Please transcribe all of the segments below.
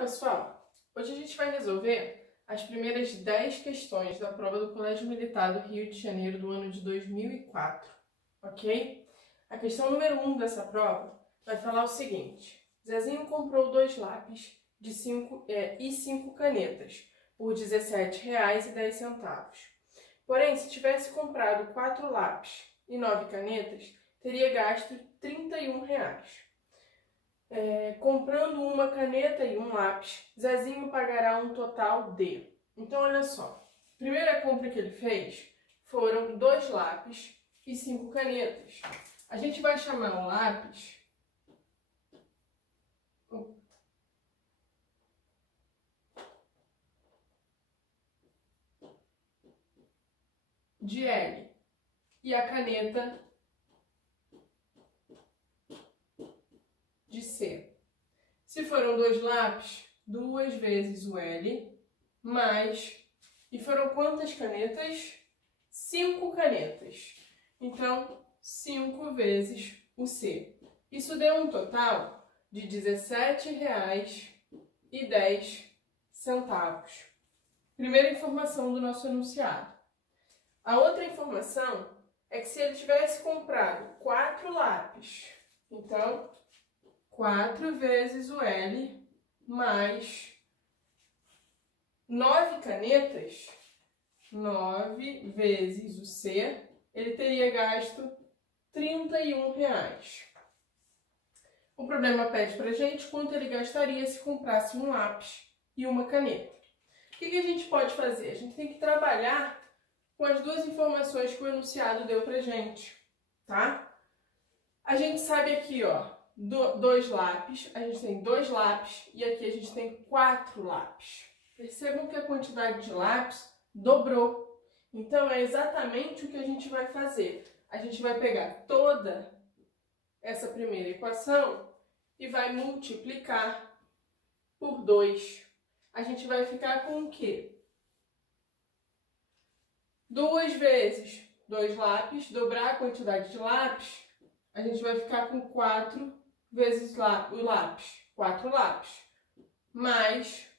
pessoal! Hoje a gente vai resolver as primeiras 10 questões da prova do Colégio Militar do Rio de Janeiro do ano de 2004, ok? A questão número 1 dessa prova vai falar o seguinte: Zezinho comprou 2 lápis e 5 canetas por R$ 17,10. Porém, se tivesse comprado 4 lápis e 9 canetas, teria gasto R$ 31. Comprando uma caneta e um lápis, Zezinho pagará um total de... Então, olha só. A primeira compra que ele fez foram 2 lápis e 5 canetas. A gente vai chamar o lápis de L e a caneta de C. Se foram 2 lápis, 2 vezes o L, mais... E foram quantas canetas? 5 canetas. Então, 5 vezes o C. Isso deu um total de R$ 17,10. Primeira informação do nosso enunciado. A outra informação é que se ele tivesse comprado 4 lápis, então... 4 vezes o L mais 9 canetas, 9 vezes o C, ele teria gasto R$ 31. O problema pede pra gente quanto ele gastaria se comprasse um lápis e uma caneta. O que a gente pode fazer? A gente tem que trabalhar com as duas informações que o enunciado deu pra gente, tá? A gente sabe aqui, ó, 2 lápis, a gente tem 2 lápis e aqui a gente tem 4 lápis. Percebam que a quantidade de lápis dobrou. Então, é exatamente o que a gente vai fazer. A gente vai pegar toda essa primeira equação e vai multiplicar por 2. A gente vai ficar com o quê? 2 vezes 2 lápis, dobrar a quantidade de lápis, a gente vai ficar com 4 vezes o lápis, 4 lápis, mais,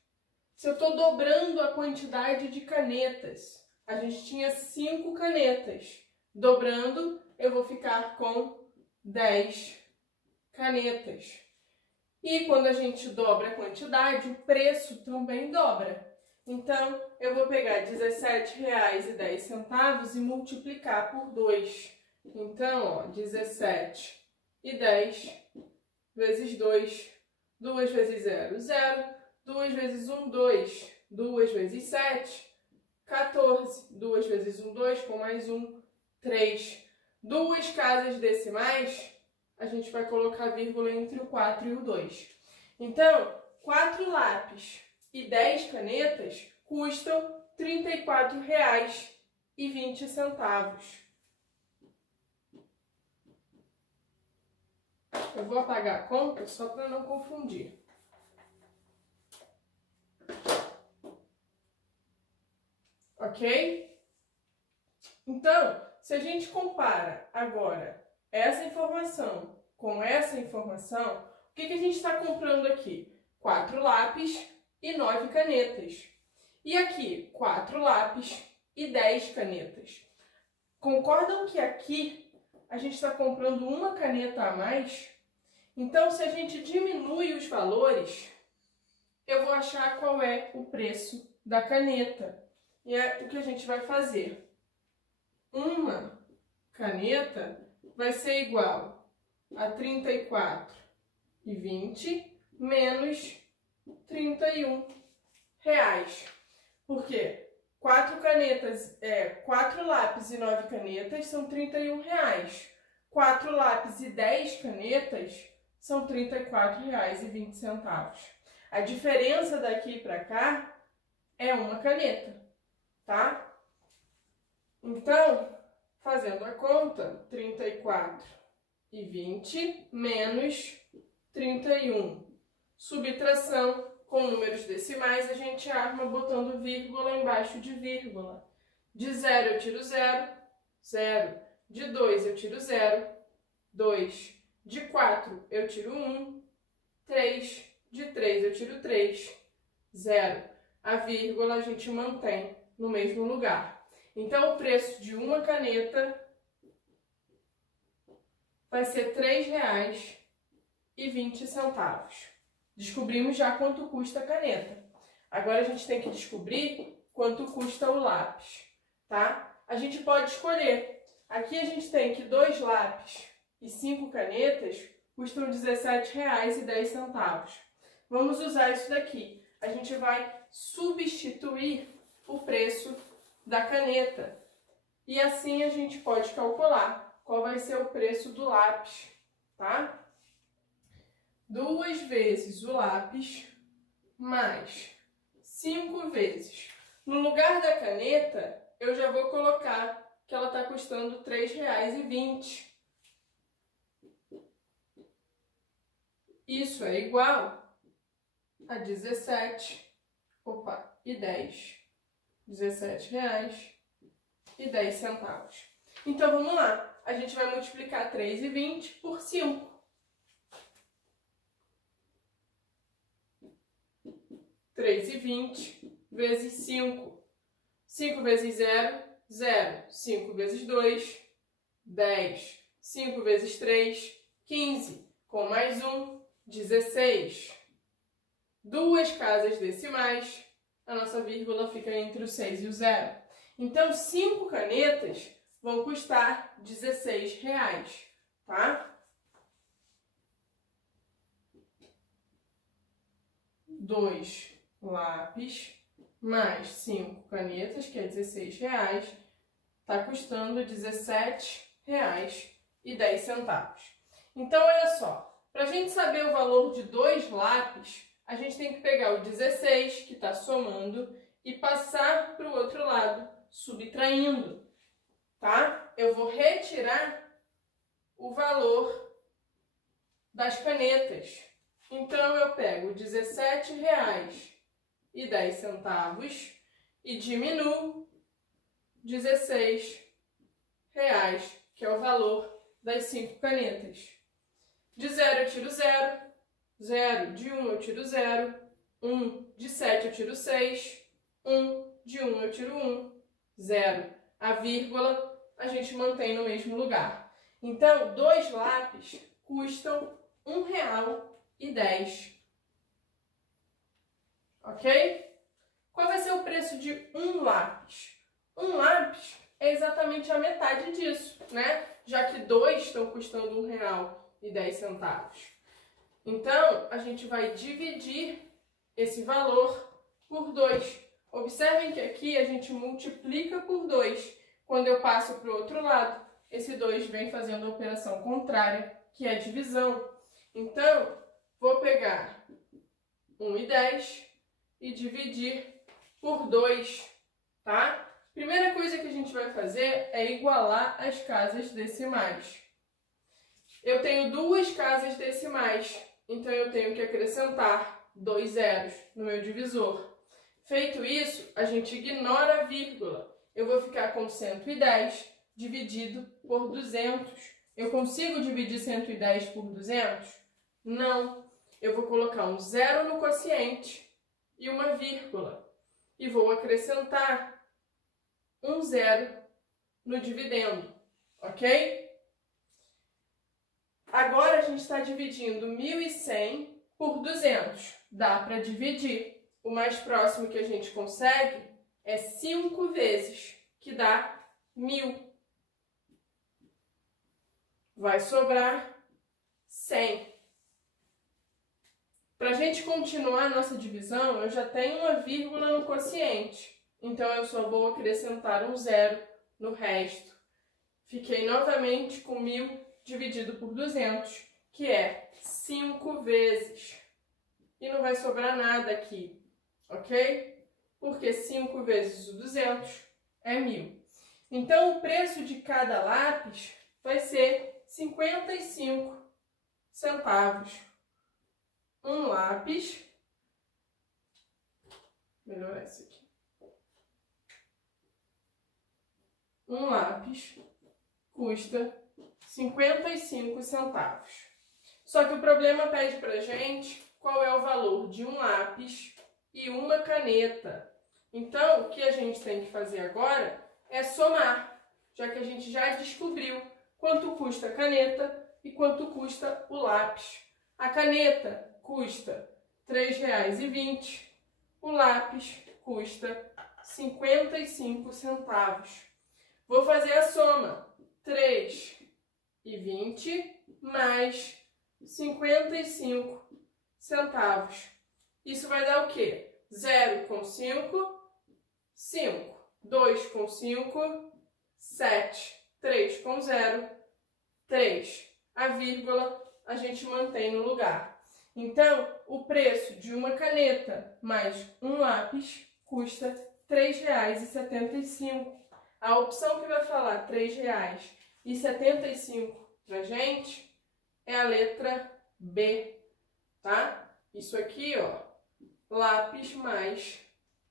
se eu estou dobrando a quantidade de canetas, a gente tinha 5 canetas, dobrando, eu vou ficar com 10 canetas. E quando a gente dobra a quantidade, o preço também dobra. Então, eu vou pegar R$ 17,10 e multiplicar por 2. Então, ó, 17,10 vezes 2, 2 vezes 0, 0, 2 vezes 1, 2, 2 vezes 7, 14, 2 vezes 1, 2, com mais 1, 3. 2 casas decimais, a gente vai colocar vírgula entre o 4 e o 2. Então, 4 lápis e 10 canetas custam R$ 34,20. Eu vou apagar a conta só para não confundir. Ok? Então, se a gente compara agora essa informação com essa informação, o que a gente está comprando aqui? 4 lápis e 9 canetas. E aqui, 4 lápis e 10 canetas. Concordam que aqui a gente está comprando uma caneta a mais? Então, se a gente diminui os valores, eu vou achar qual é o preço da caneta. E é o que a gente vai fazer. Uma caneta vai ser igual a R$ 34,20 menos R$ 31. Por quê? 4 lápis e 9 canetas são R$ 31. 4 lápis e 10 canetas são R$ 34,20. A diferença daqui para cá é uma caneta, tá? Então, fazendo a conta, 34,20 menos 31. Subtração com números decimais, a gente arma botando vírgula embaixo de vírgula. De 0 eu tiro 0, 0. De 2 eu tiro 0, 2. De 4 eu tiro 1, 3. De 3 3 eu tiro 3, 0. A vírgula a gente mantém no mesmo lugar. Então, o preço de uma caneta vai ser R$ 3,20. Descobrimos já quanto custa a caneta. Agora, a gente tem que descobrir quanto custa o lápis, tá? A gente pode escolher. Aqui a gente tem que 2 lápis e 5 canetas custam R$ 17,10. Vamos usar isso daqui. A gente vai substituir o preço da caneta. E assim a gente pode calcular qual vai ser o preço do lápis, tá? 2 vezes o lápis mais 5 vezes. No lugar da caneta, eu já vou colocar que ela está custando R$ 3,20. Isso é igual a 17,10. R$17,10. Então, vamos lá. A gente vai multiplicar 3,20 por 5. R$3,20 vezes 5. 5 vezes 0, 0. 5 vezes 2, 10. 5 vezes 3, 15. Com mais 1, 16. 2 casas decimais, a nossa vírgula fica entre o 6 e o 0. Então, 5 canetas vão custar R$16, tá? 2 lápis mais 5 canetas, que é R$16, está custando R$17,10. Então, olha só. Para a gente saber o valor de 2 lápis, a gente tem que pegar o 16, que está somando, e passar para o outro lado, subtraindo, tá? Eu vou retirar o valor das canetas. Então, eu pego R$17,10 e diminuo R$16, que é o valor das 5 canetas. De 0 eu tiro 0, 0, de 1 eu tiro 0, 1, de 7 eu tiro 6, 1, de 1 eu tiro 1, 0. A vírgula a gente mantém no mesmo lugar. Então, 2 lápis custam R$1,10. Ok? Qual vai ser o preço de um lápis? Um lápis é exatamente a metade disso, né? Já que 2 estão custando R$1,10. Então, a gente vai dividir esse valor por 2. Observem que aqui a gente multiplica por 2. Quando eu passo para o outro lado, esse 2 vem fazendo a operação contrária, que é a divisão. Então, vou pegar 1,10 e dividir por 2, tá? Primeira coisa que a gente vai fazer é igualar as casas decimais. Eu tenho 2 casas decimais, então eu tenho que acrescentar 2 zeros no meu divisor. Feito isso, a gente ignora a vírgula. Eu vou ficar com 110 dividido por 200. Eu consigo dividir 110 por 200? Não. Eu vou colocar um zero no quociente e uma vírgula. E vou acrescentar um zero no dividendo, ok? Agora a gente está dividindo 1.100 por 200. Dá para dividir. O mais próximo que a gente consegue é 5 vezes, que dá 1.000. Vai sobrar 100. Para a gente continuar a nossa divisão, eu já tenho uma vírgula no quociente. Então, eu só vou acrescentar um zero no resto. Fiquei novamente com 1.000 dividido por 200, que é 5 vezes. E não vai sobrar nada aqui, ok? Porque 5 vezes o 200 é 1.000. Então, o preço de cada lápis vai ser 55 centavos. Um lápis, melhorar esse aqui. Um lápis custa 55 centavos. Só que o problema pede pra gente qual é o valor de um lápis e uma caneta. Então, o que a gente tem que fazer agora é somar, já que a gente já descobriu quanto custa a caneta e quanto custa o lápis. A caneta custa R$ 3,20, o lápis custa 55 centavos. Vou fazer a soma, 3,20 mais 55 centavos. Isso vai dar o quê? 0 com 5, 5. 2 com 5, 7. 3 com 0, 3. A vírgula a gente mantém no lugar. Então, o preço de uma caneta mais um lápis custa R$ 3,75. A opção que vai falar R$ 3,75 pra gente é a letra B, tá? Isso aqui, ó, lápis mais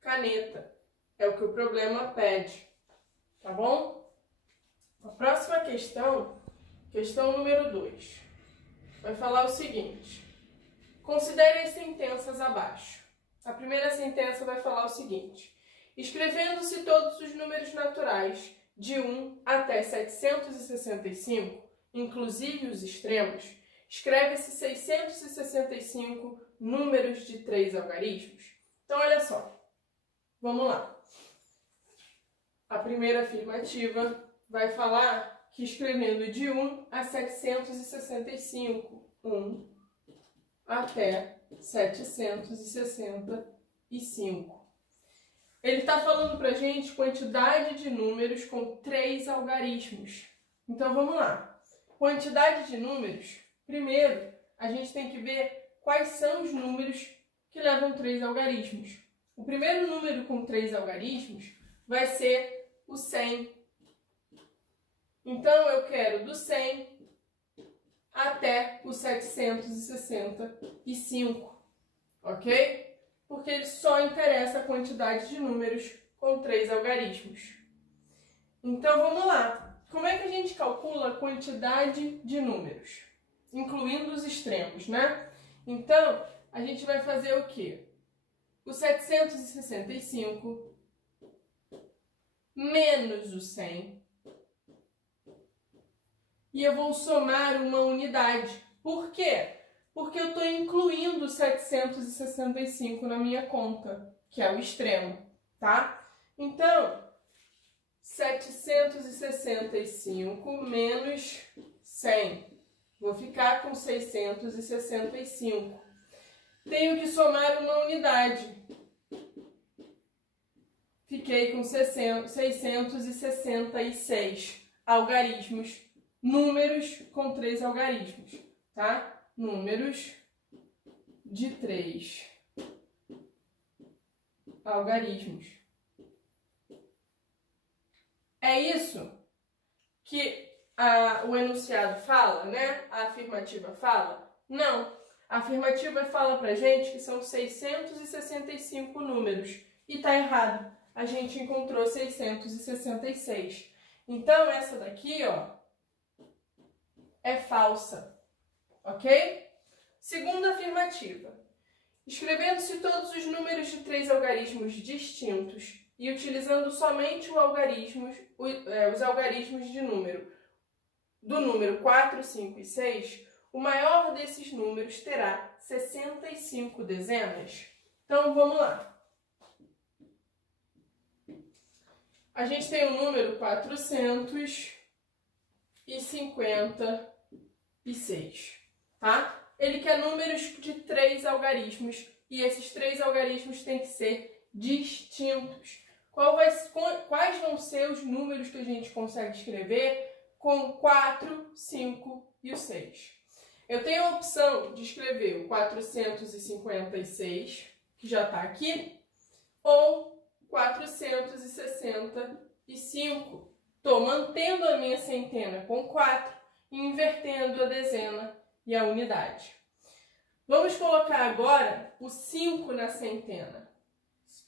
caneta. É o que o problema pede, tá bom? A próxima questão, questão número 2, vai falar o seguinte. Considere as sentenças abaixo. A primeira sentença vai falar o seguinte. Escrevendo-se todos os números naturais de 1 até 765, inclusive os extremos, escreve-se 665 números de 3 algarismos. Então, olha só. Vamos lá. A primeira afirmativa vai falar que escrevendo de 1 a 765, 1 até 765. Ele está falando para a gente quantidade de números com 3 algarismos. Então, vamos lá. Quantidade de números. Primeiro, a gente tem que ver quais são os números que levam 3 algarismos. O primeiro número com 3 algarismos vai ser o 100. Então, eu quero do 100 até o 765, ok? Porque ele só interessa a quantidade de números com 3 algarismos. Então, vamos lá. Como é que a gente calcula a quantidade de números? Incluindo os extremos, né? Então, a gente vai fazer o quê? O 765 menos o 100. E eu vou somar uma unidade. Por quê? Porque eu estou incluindo 765 na minha conta, que é o extremo, tá? Então, 765 menos 100. Vou ficar com 665. Tenho que somar uma unidade. Fiquei com 666 algarismos. Números com 3 algarismos, tá? Números de 3 algarismos. É isso que o enunciado fala, né? A afirmativa fala? Não. A afirmativa fala pra gente que são 665 números. E tá errado. A gente encontrou 666. Então, essa daqui, ó, é falsa, ok? Segunda afirmativa. Escrevendo-se todos os números de 3 algarismos distintos e utilizando somente os algarismos de do número 4, 5 e 6, o maior desses números terá 65 dezenas. Então, vamos lá. A gente tem o número 456, tá? Ele quer números de 3 algarismos e esses 3 algarismos têm que ser distintos. Quais vão ser os números que a gente consegue escrever com 4, 5 e o 6? Eu tenho a opção de escrever o 456, que já está aqui, ou 465. Estou mantendo a minha centena com 4 e invertendo a dezena e a unidade. Vamos colocar agora o 5 na centena.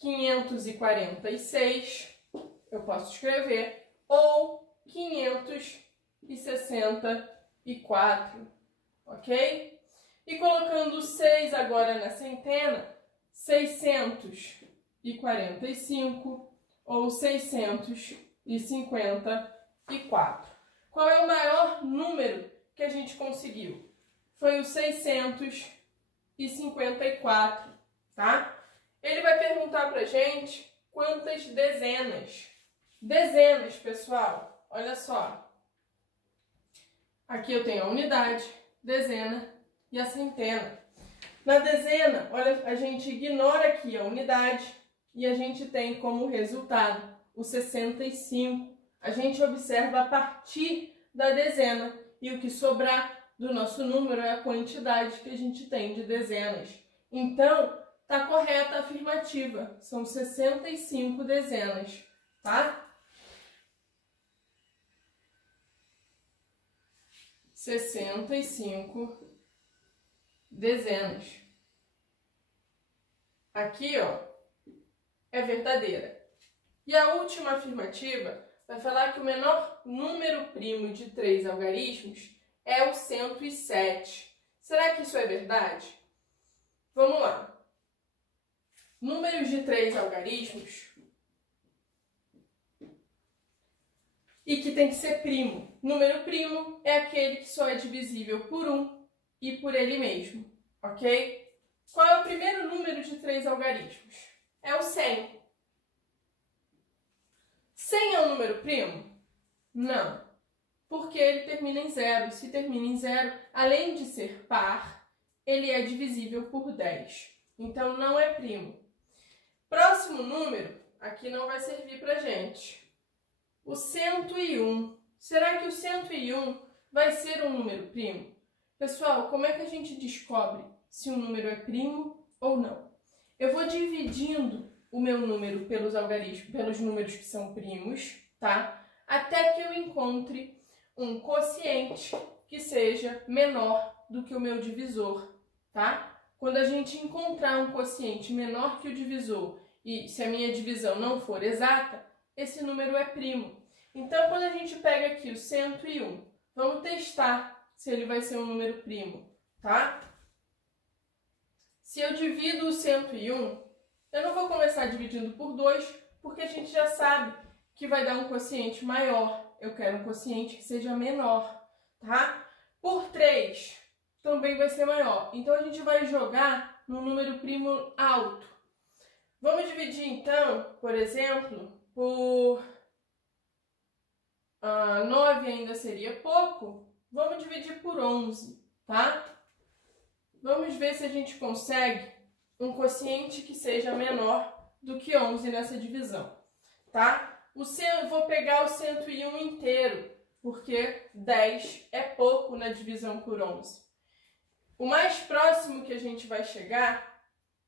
546, eu posso escrever, ou 564, ok? E colocando 6 agora na centena, 645 ou 654. Qual é o maior número que a gente conseguiu? Foi o 654, tá? Ele vai perguntar pra gente quantas dezenas. Dezenas, pessoal, olha só. Aqui eu tenho a unidade, dezena e a centena. Na dezena, olha, a gente ignora aqui a unidade e a gente tem como resultado o 65. A gente observa a partir da dezena e o que sobrar do nosso número é a quantidade que a gente tem de dezenas. Então, está correta a afirmativa. São 65 dezenas, tá? 65 dezenas. Aqui, ó, é verdadeira. E a última afirmativa vai falar que o menor número primo de 3 algarismos é o 107. Será que isso é verdade? Vamos lá. Números de 3 algarismos e que tem que ser primo. Número primo é aquele que só é divisível por 1 e por ele mesmo, ok? Qual é o primeiro número de 3 algarismos? É o 100. 100 é um número primo? Não, porque ele termina em 0. Se termina em 0, além de ser par, ele é divisível por 10. Então, não é primo. Próximo número, aqui não vai servir pra gente. O 101. Será que o 101 vai ser um número primo? Pessoal, como é que a gente descobre se um número é primo ou não? Eu vou dividindo o meu número pelos algarismos, pelos números que são primos, tá? Até que eu encontre um quociente que seja menor do que o meu divisor, tá? Quando a gente encontrar um quociente menor que o divisor e se a minha divisão não for exata, esse número é primo. Então, quando a gente pega aqui o 101, vamos testar se ele vai ser um número primo, tá? Se eu divido o 101, eu não vou começar dividindo por 2, porque a gente já sabe que vai dar um quociente maior. Eu quero um quociente que seja menor, tá? Por 3, também vai ser maior. Então, a gente vai jogar no número primo alto. Vamos dividir, então, por exemplo, por 9 ainda seria pouco. Vamos dividir por 11, tá? Vamos ver se a gente consegue um quociente que seja menor do que 11 nessa divisão, tá? Eu vou pegar o 101 inteiro, porque 10 é pouco na divisão por 11. O mais próximo que a gente vai chegar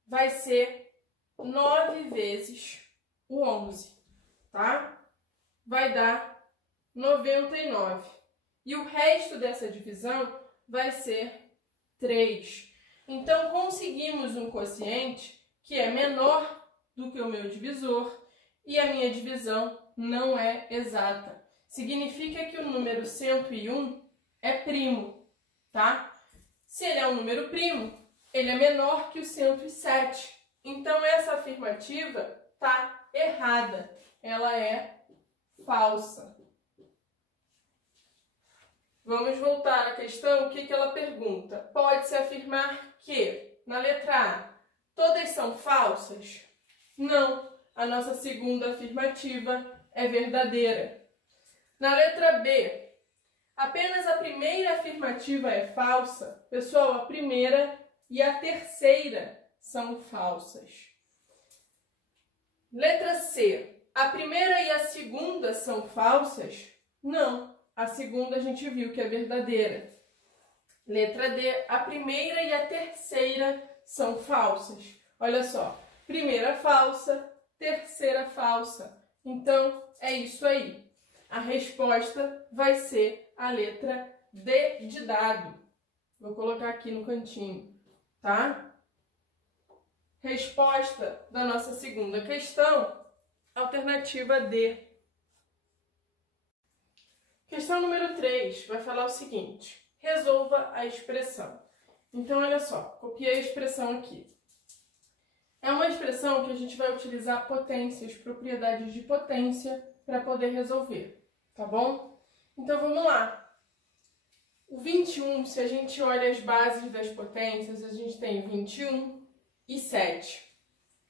vai ser 9 vezes o 11, tá? Vai dar 99. E o resto dessa divisão vai ser 3. Então, conseguimos um quociente que é menor do que o meu divisor e a minha divisão não é exata. Significa que o número 101 é primo, tá? Se ele é um número primo, ele é menor que o 107. Então, essa afirmativa está errada. Ela é falsa. Vamos voltar à questão, o que ela pergunta? Pode-se afirmar que, na letra A, todas são falsas? Não, a nossa segunda afirmativa é verdadeira. Na letra B, apenas a primeira afirmativa é falsa? Pessoal, a primeira e a terceira são falsas. Letra C, a primeira e a segunda são falsas? Não. A segunda a gente viu que é verdadeira. Letra D, a primeira e a terceira são falsas. Olha só, primeira falsa, terceira falsa. Então, é isso aí. A resposta vai ser a letra D de dado. Vou colocar aqui no cantinho, tá? Resposta da nossa segunda questão, alternativa D. Questão número 3 vai falar o seguinte: resolva a expressão. Então, olha só, copiei a expressão aqui. É uma expressão que a gente vai utilizar potências, propriedades de potência, para poder resolver, tá bom? Então, vamos lá. O 21, se a gente olha as bases das potências, a gente tem 21 e 7.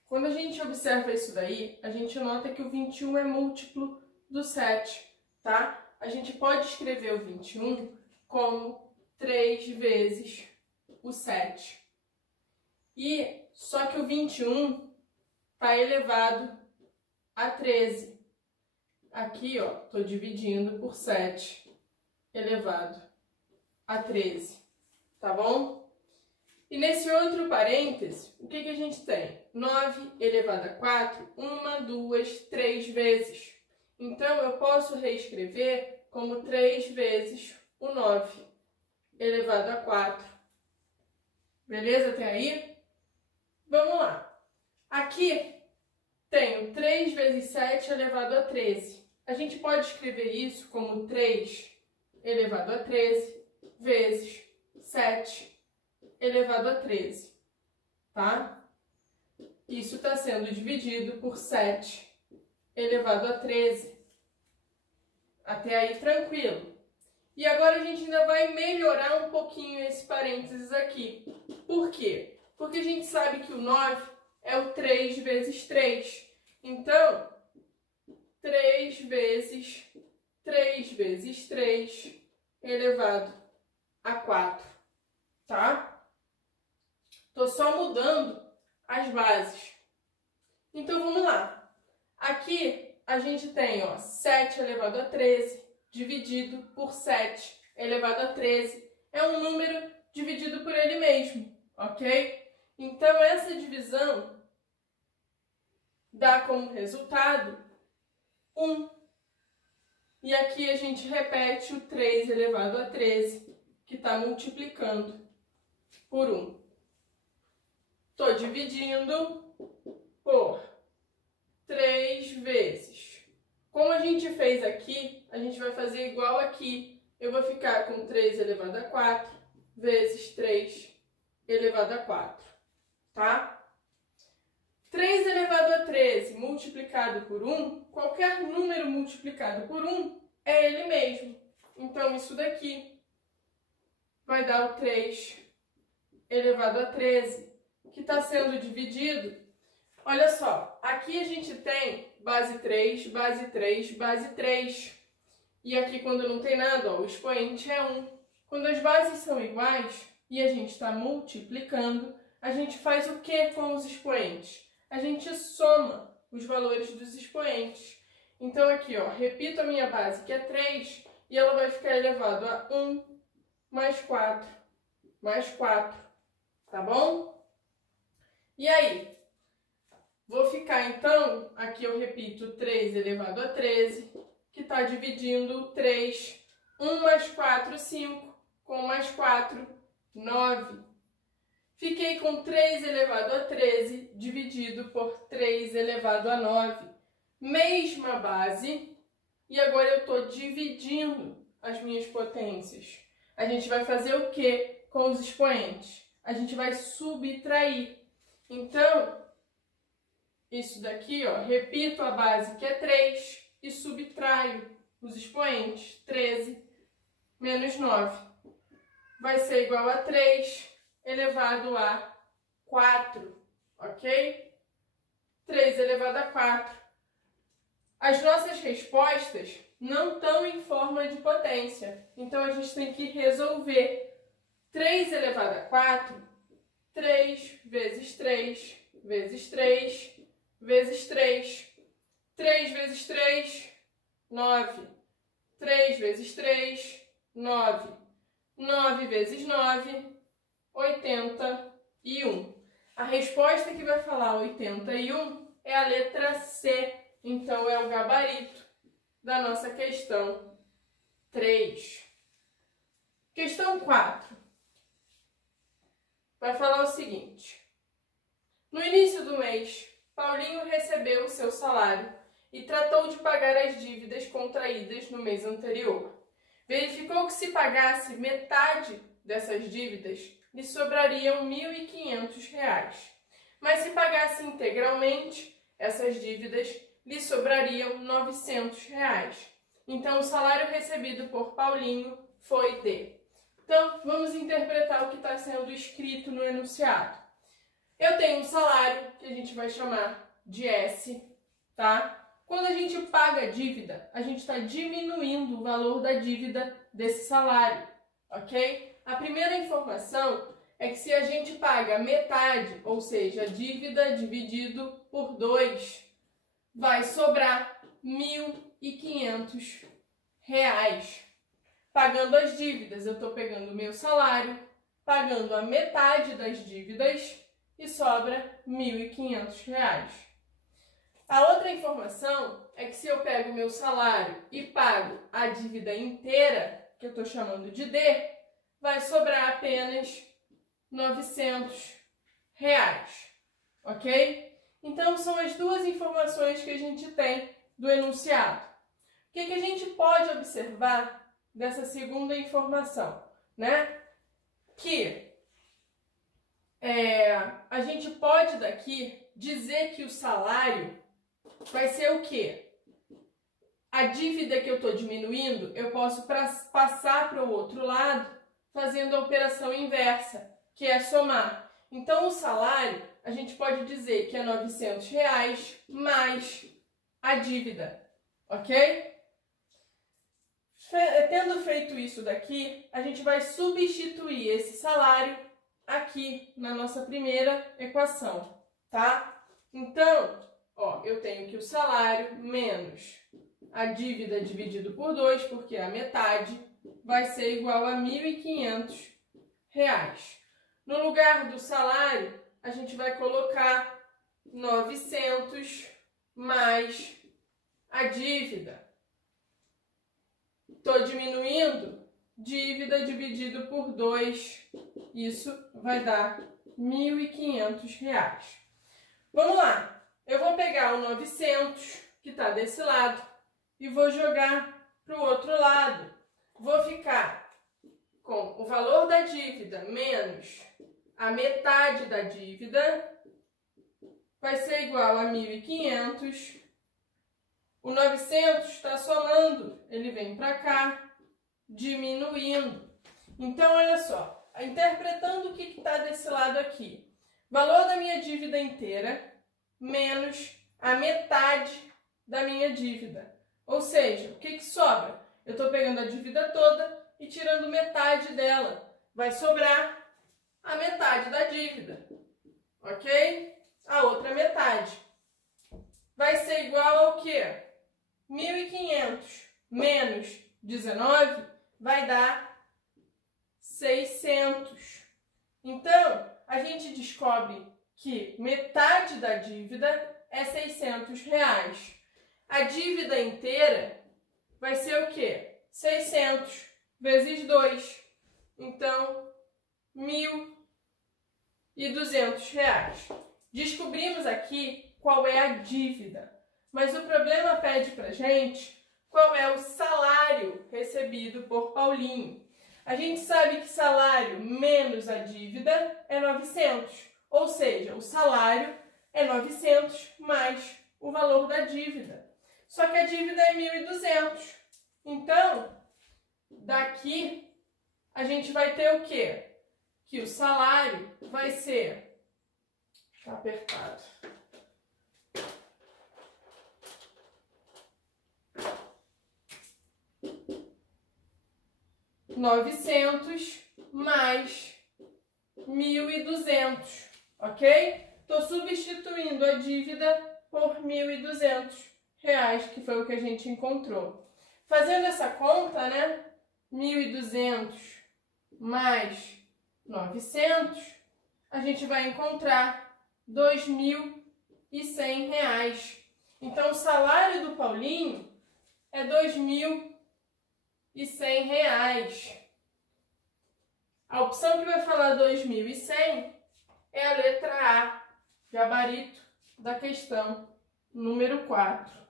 Quando a gente observa isso daí, a gente nota que o 21 é múltiplo do 7, tá? A gente pode escrever o 21 como 3 vezes o 7. Só que o 21 está elevado a 13. Aqui, ó, estou dividindo por 7 elevado a 13, tá bom? E nesse outro parêntese, o que a gente tem? 9 elevado a 4, 1, 2, 3 vezes. Então, eu posso reescrever como 3 vezes o 9 elevado a 4. Beleza até aí? Vamos lá. Aqui tenho 3 vezes 7 elevado a 13. A gente pode escrever isso como 3 elevado a 13 vezes 7 elevado a 13, tá? Isso está sendo dividido por 7 elevado a 13. Até aí, tranquilo. E agora a gente ainda vai melhorar um pouquinho esse parênteses aqui. Por quê? Porque a gente sabe que o 9 é o 3 vezes 3. Então, 3 vezes 3 vezes 3 elevado a 4, tá? Tô só mudando as bases. Então, vamos lá. Aqui, a gente tem, ó, 7 elevado a 13 dividido por 7 elevado a 13. É um número dividido por ele mesmo, ok? Então, essa divisão dá como resultado 1. E aqui a gente repete o 3 elevado a 13, que está multiplicando por 1. Estou dividindo por 3 vezes. Como a gente fez aqui, a gente vai fazer igual aqui. Eu vou ficar com 3 elevado a 4 vezes 3 elevado a 4, tá? 3 elevado a 13 multiplicado por 1, qualquer número multiplicado por 1 é ele mesmo. Então, isso daqui vai dar o 3 elevado a 13, que está sendo dividido. Olha só, aqui a gente tem base 3, base 3, base 3. E aqui, quando não tem nada, ó, o expoente é 1. Quando as bases são iguais e a gente está multiplicando, a gente faz o que com os expoentes? A gente soma os valores dos expoentes. Então, aqui, ó, repito a minha base, que é 3, e ela vai ficar elevado a 1 mais 4, mais 4, tá bom? E aí? Vou ficar, então, aqui eu repito 3 elevado a 13, que está dividindo 3, 1 mais 4, 5, com mais 4, 9. Fiquei com 3 elevado a 13 dividido por 3 elevado a 9. Mesma base, e agora eu estou dividindo as minhas potências. A gente vai fazer o que com os expoentes? A gente vai subtrair. Então, isso daqui, ó, repito a base que é 3 e subtraio os expoentes. 13 menos 9 vai ser igual a 3 elevado a 4, ok? 3 elevado a 4. As nossas respostas não estão em forma de potência, então a gente tem que resolver. 3 elevado a 4, 3 vezes 3 vezes 3 vezes 3. 3 vezes 3, 9. 3 vezes 3, 9. 9 vezes 9, 81. A resposta que vai falar 81 é a letra C. Então, é o gabarito da nossa questão 3. Questão 4. Vai falar o seguinte. No início do mês, Paulinho recebeu o seu salário e tratou de pagar as dívidas contraídas no mês anterior. Verificou que se pagasse metade dessas dívidas, lhe sobrariam R$ 1.500. Mas se pagasse integralmente, essas dívidas lhe sobrariam R$ 900. Então, o salário recebido por Paulinho foi de... Então, vamos interpretar o que está sendo escrito no enunciado. Eu tenho um salário, que a gente vai chamar de S, tá? Quando a gente paga a dívida, a gente está diminuindo o valor da dívida desse salário, ok? A primeira informação é que se a gente paga metade, ou seja, a dívida dividido por 2, vai sobrar R$ 1.500. Pagando as dívidas, eu estou pegando o meu salário, pagando a metade das dívidas e sobra R$ 1.500. A outra informação é que se eu pego o meu salário e pago a dívida inteira, que eu estou chamando de D, vai sobrar apenas R$ 900, ok? Então, são as duas informações que a gente tem do enunciado. O que a gente pode observar dessa segunda informação, né? Que a gente pode daqui dizer que o salário vai ser o quê? A dívida que eu estou diminuindo, eu posso passar para o outro lado fazendo a operação inversa, que é somar. Então, o salário, a gente pode dizer que é R$ 900 mais a dívida, ok? Tendo feito isso daqui, a gente vai substituir esse salário aqui na nossa primeira equação, tá? Então, ó, eu tenho que o salário menos a dívida dividido por 2, porque a metade vai ser igual a R$ 1.500. No lugar do salário, a gente vai colocar 900 mais a dívida. Estou diminuindo, dívida dividido por 2, isso vai dar R$ 1.500. Vamos lá, eu vou pegar o 900, que está desse lado, e vou jogar para o outro lado. Vou ficar com o valor da dívida menos a metade da dívida, vai ser igual a 1.500. O 900 está somando, ele vem para cá, diminuindo. Então, olha só, interpretando o que está desse lado aqui. Valor da minha dívida inteira menos a metade da minha dívida. Ou seja, o que sobra? Eu estou pegando a dívida toda e tirando metade dela. Vai sobrar a metade da dívida, ok? A outra metade vai ser igual ao quê? 1.500 menos 19 vai dar 600. Então, a gente descobre que metade da dívida é R$ 600. A dívida inteira vai ser o quê? 600 vezes 2. Então, R$ 1.200. Descobrimos aqui qual é a dívida. Mas o problema pede pra gente qual é o salário recebido por Paulinho. A gente sabe que salário menos a dívida é 900. Ou seja, o salário é 900 mais o valor da dívida. Só que a dívida é 1.200. Então, daqui a gente vai ter o quê? Que o salário vai ser... Tá apertado. 900 mais 1.200, ok? Estou substituindo a dívida por R$ 1.200, que foi o que a gente encontrou. Fazendo essa conta, né? 1.200 mais 900, a gente vai encontrar R$ 2.100. Então, o salário do Paulinho é R$ 2.100. A opção que vai falar 2.100 é a letra A, gabarito da questão número 4.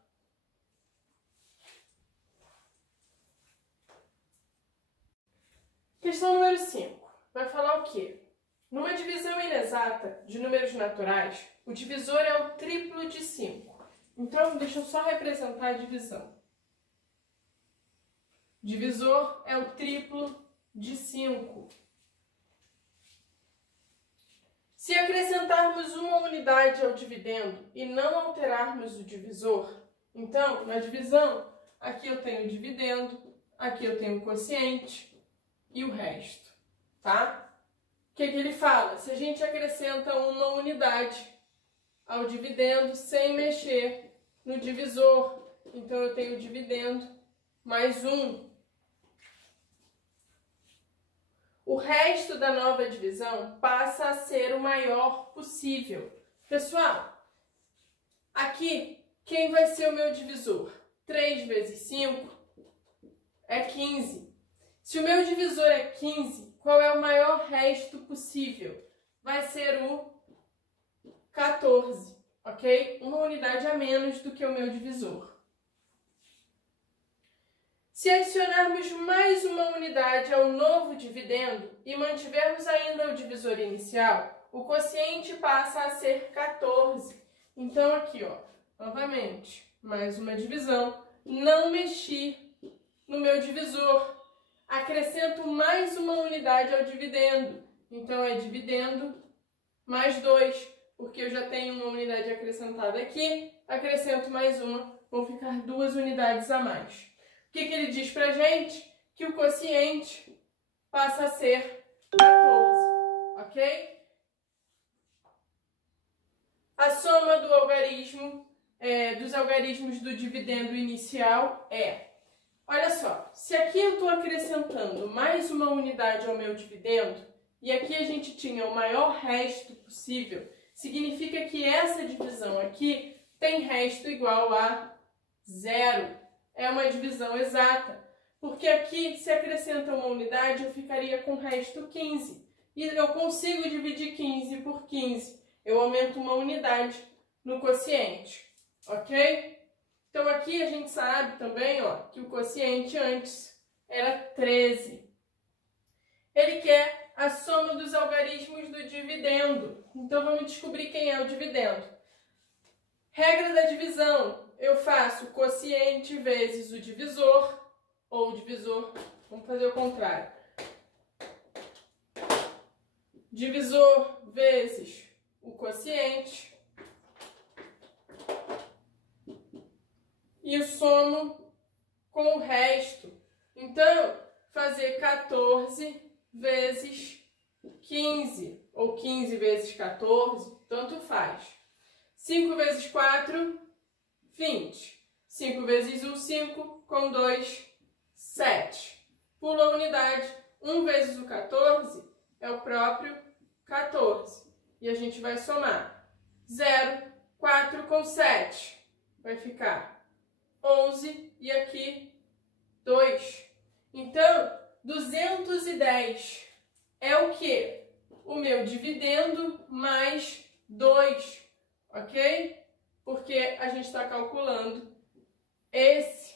Questão número 5. Vai falar o quê? Numa divisão inexata de números naturais, o divisor é o triplo de 5. Então, deixa eu só representar a divisão. Divisor é o triplo de 5. Se acrescentarmos uma unidade ao dividendo e não alterarmos o divisor, então, na divisão, aqui eu tenho o dividendo, aqui eu tenho o quociente e o resto, tá? O que ele fala? Se a gente acrescenta uma unidade ao dividendo sem mexer no divisor, então eu tenho o dividendo mais 1. O resto da nova divisão passa a ser o maior possível. Pessoal, aqui, quem vai ser o meu divisor? 3 vezes 5 é 15. Se o meu divisor é 15, qual é o maior resto possível? Vai ser o 14, ok? Uma unidade a menos do que o meu divisor. Se adicionarmos mais uma unidade ao novo dividendo e mantivermos ainda o divisor inicial, o quociente passa a ser 14. Então aqui, ó, novamente, mais uma divisão, não mexi no meu divisor. Acrescento mais uma unidade ao dividendo. Então, é dividendo mais 2, porque eu já tenho uma unidade acrescentada aqui. Acrescento mais uma, vão ficar 2 unidades a mais. O que ele diz pra gente? Que o quociente passa a ser 14, ok? A soma do algarismo, dos algarismos do dividendo inicial é... Olha só, se aqui eu estou acrescentando mais uma unidade ao meu dividendo, e aqui a gente tinha o maior resto possível, significa que essa divisão aqui tem resto igual a 0. É uma divisão exata, porque aqui, se acrescenta uma unidade, eu ficaria com resto 15. E eu consigo dividir 15 por 15. Eu aumento uma unidade no quociente, ok? Então, aqui a gente sabe também, ó, que o quociente antes era 13. Ele quer a soma dos algarismos do dividendo. Então, vamos descobrir quem é o dividendo. Regra da divisão. Eu faço quociente vezes o divisor, ou o divisor, vamos fazer o contrário. Divisor vezes o quociente. E eu somo com o resto. Então, fazer 14 vezes 15, ou 15 vezes 14, tanto faz. 5 vezes 4, 20. 5 vezes 1, 5, com 2, 7. Pula a unidade. 1 vezes o 14 é o próprio 14. E a gente vai somar. 0, 4 com 7. Vai ficar 11 e aqui 2. Então, 210 é o quê? O meu dividendo mais 2, ok? Porque a gente está calculando esse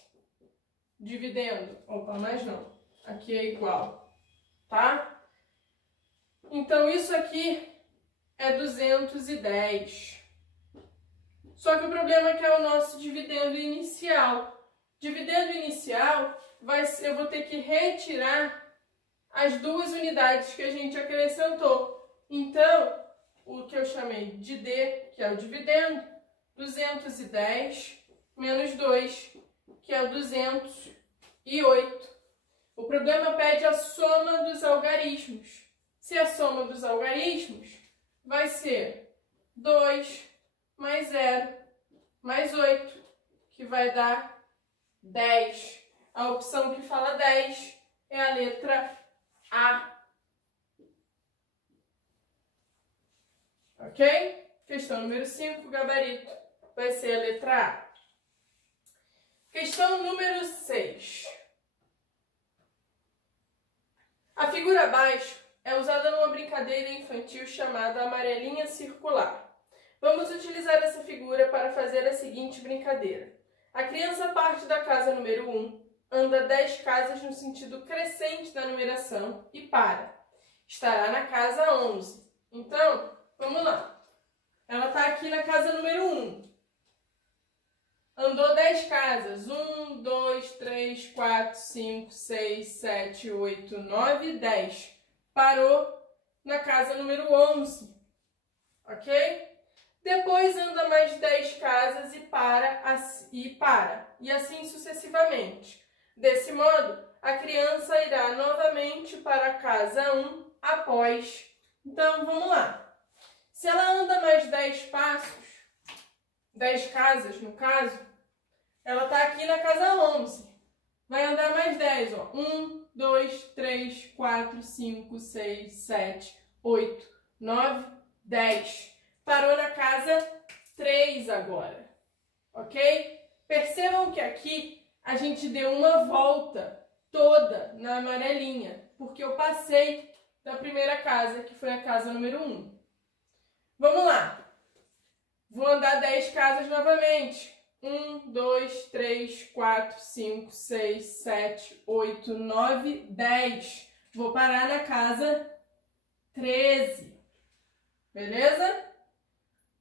dividendo. Opa, mas não. Aqui é igual, tá? Então, isso aqui é 210. Só que o problema é que é o nosso dividendo inicial. Dividendo inicial, eu vou ter que retirar as 2 unidades que a gente acrescentou. Então, o que eu chamei de D, que é o dividendo, 210 menos 2, que é o 208. O problema pede a soma dos algarismos. Se a soma dos algarismos vai ser 2 mais 0, mais 8, que vai dar 10. A opção que fala 10 é a letra A. Ok? Questão número 5, gabarito, vai ser a letra A. Questão número 6. A figura abaixo é usada numa brincadeira infantil chamada amarelinha circular. Vamos utilizar essa figura para fazer a seguinte brincadeira. A criança parte da casa número 1, anda 10 casas no sentido crescente da numeração e para. Estará na casa 11. Então, vamos lá. Ela está aqui na casa número 1. Andou 10 casas. 1, 2, 3, 4, 5, 6, 7, 8, 9, 10. Parou na casa número 11. Ok? Depois anda mais 10 casas e para. E assim sucessivamente. Desse modo, a criança irá novamente para a casa 1 após. Então, vamos lá. Se ela anda mais 10 passos, 10 casas no caso, ela está aqui na casa 11. Vai andar mais 10, ó. 1, 2, 3, 4, 5, 6, 7, 8, 9, 10. Parou na casa 3 agora, ok? Percebam que aqui a gente deu uma volta toda na amarelinha, porque eu passei da primeira casa, que foi a casa número 1. Vamos lá. Vou andar 10 casas novamente. 1, 2, 3, 4, 5, 6, 7, 8, 9, 10. Vou parar na casa 13. Beleza?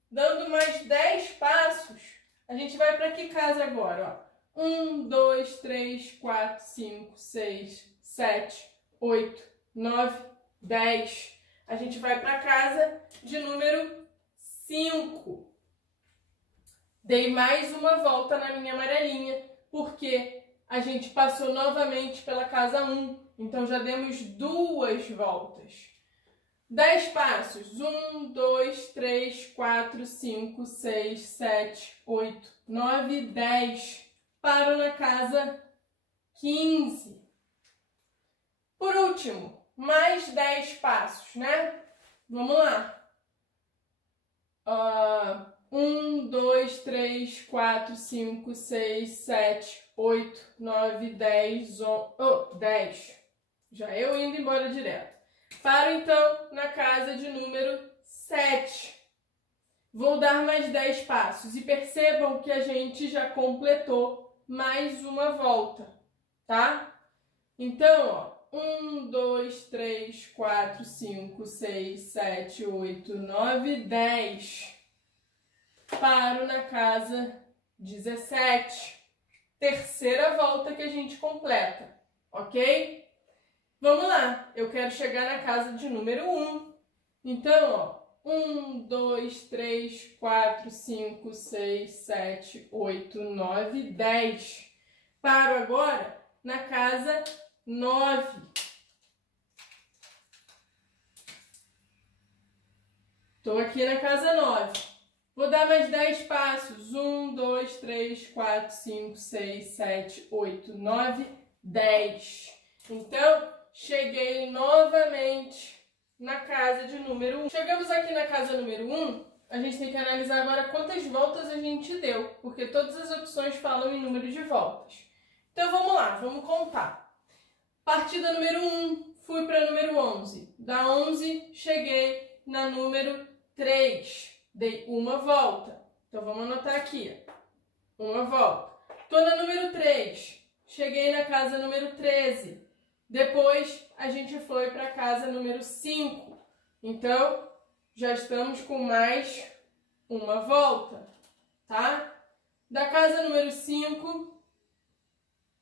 Dando mais 10 passos, a gente vai para que casa agora? Ó. 1, 2, 3, 4, 5, 6, 7, 8, 9, 10. A gente vai para a casa de número 5. Dei mais uma volta na minha amarelinha, porque a gente passou novamente pela casa 1. Então, já demos 2 voltas. 10 passos. 1, 2, 3, 4, 5, 6, 7, 8, 9, 10. Paro na casa 15. Por último, mais 10 passos, né? Vamos lá. 1, 2, 3, 4, 5, 6, 7, 8, 9, 10, 10. Já eu indo embora direto. Paro então na casa de número 7. Vou dar mais 10 passos e percebam que a gente já completou mais uma volta, tá? Então, ó, 1, 2, 3, 4, 5, 6, 7, 8, 9, 10. Paro na casa 17. Terceira volta que a gente completa, ok? Vamos lá, eu quero chegar na casa de número 1. Então, ó, 1, 2, 3, 4, 5, 6, 7, 8, 9, 10. Paro agora na casa 9. Estou aqui na casa 9. Vou dar mais 10 passos. 1, 2, 3, 4, 5, 6, 7, 8, 9, 10. Então, cheguei novamente na casa de número 1. Chegamos aqui na casa número 1, a gente tem que analisar agora quantas voltas a gente deu, porque todas as opções falam em número de voltas. Então, vamos lá, vamos contar. Partida número 1, fui para número 11. Da 11, cheguei na número 3. Dei uma volta. Então, vamos anotar aqui. Uma volta. Estou na número 3. Cheguei na casa número 13. Depois, a gente foi para a casa número 5. Então, já estamos com mais uma volta, tá? Da casa número 5,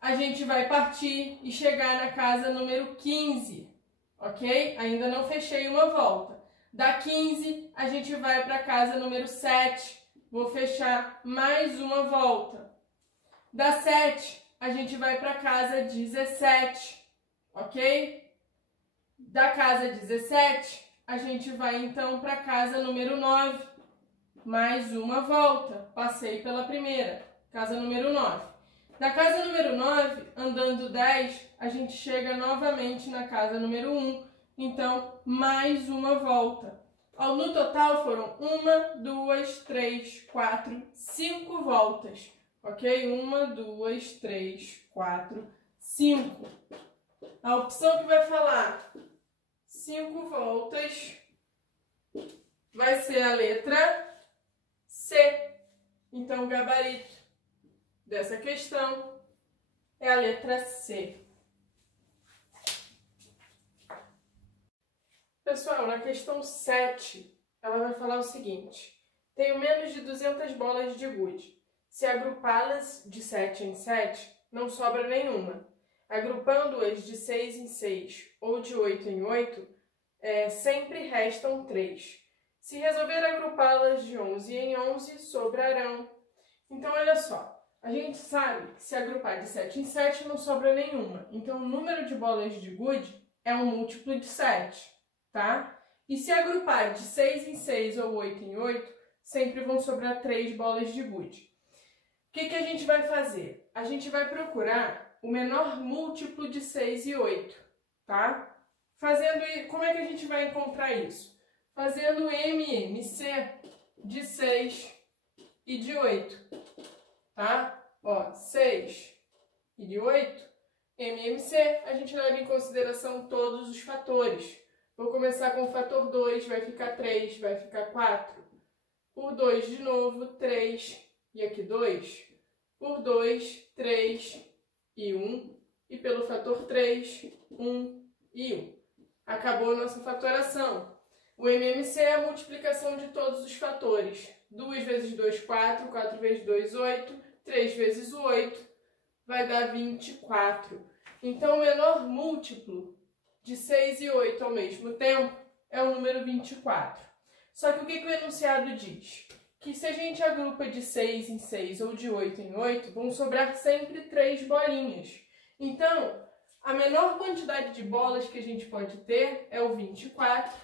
a gente vai partir e chegar na casa número 15, ok? Ainda não fechei uma volta. Da 15, a gente vai para a casa número 7. Vou fechar mais uma volta. Da 7, a gente vai para a casa 17. Ok? Da casa 17, a gente vai então para a casa número 9. Mais uma volta. Passei pela primeira. Casa número 9. Da casa número 9, andando 10, a gente chega novamente na casa número 1. Então, mais uma volta. No total foram 1, 2, 3, 4, 5 voltas. Ok? 1, 2, 3, 4, 5. A opção que vai falar 5 voltas vai ser a letra C. Então, o gabarito dessa questão é a letra C. Pessoal, na questão 7, ela vai falar o seguinte: tenho menos de 200 bolas de gude. Se agrupá-las de 7 em 7, não sobra nenhuma. Agrupando-as de 6 em 6 ou de 8 em 8, sempre restam 3. Se resolver agrupá-las de 11 em 11, sobrarão. Então, olha só, a gente sabe que se agrupar de 7 em 7 não sobra nenhuma. Então, o número de bolas de gude é um múltiplo de 7, tá? E se agrupar de 6 em 6 ou 8 em 8, sempre vão sobrar 3 bolas de gude. O que a gente vai fazer? A gente vai procurar o menor múltiplo de 6 e 8, tá? Como é que a gente vai encontrar isso? Fazendo MMC de 6 e de 8, tá? Ó, 6 e de 8, MMC, a gente leva em consideração todos os fatores. Vou começar com o fator 2, vai ficar 3, vai ficar 4. Por 2 de novo, 3, e aqui 2. Por 2, 3 e 1. E pelo fator 3, 1 e 1. Acabou a nossa fatoração. O MMC é a multiplicação de todos os fatores. 2 vezes 2, 4. 4 vezes 2, 8. 3 vezes 8 vai dar 24. Então, o menor múltiplo de 6 e 8 ao mesmo tempo é o número 24. Só que o que o enunciado diz? Que se a gente agrupa de 6 em 6 ou de 8 em 8, vão sobrar sempre 3 bolinhas. Então, a menor quantidade de bolas que a gente pode ter é o 24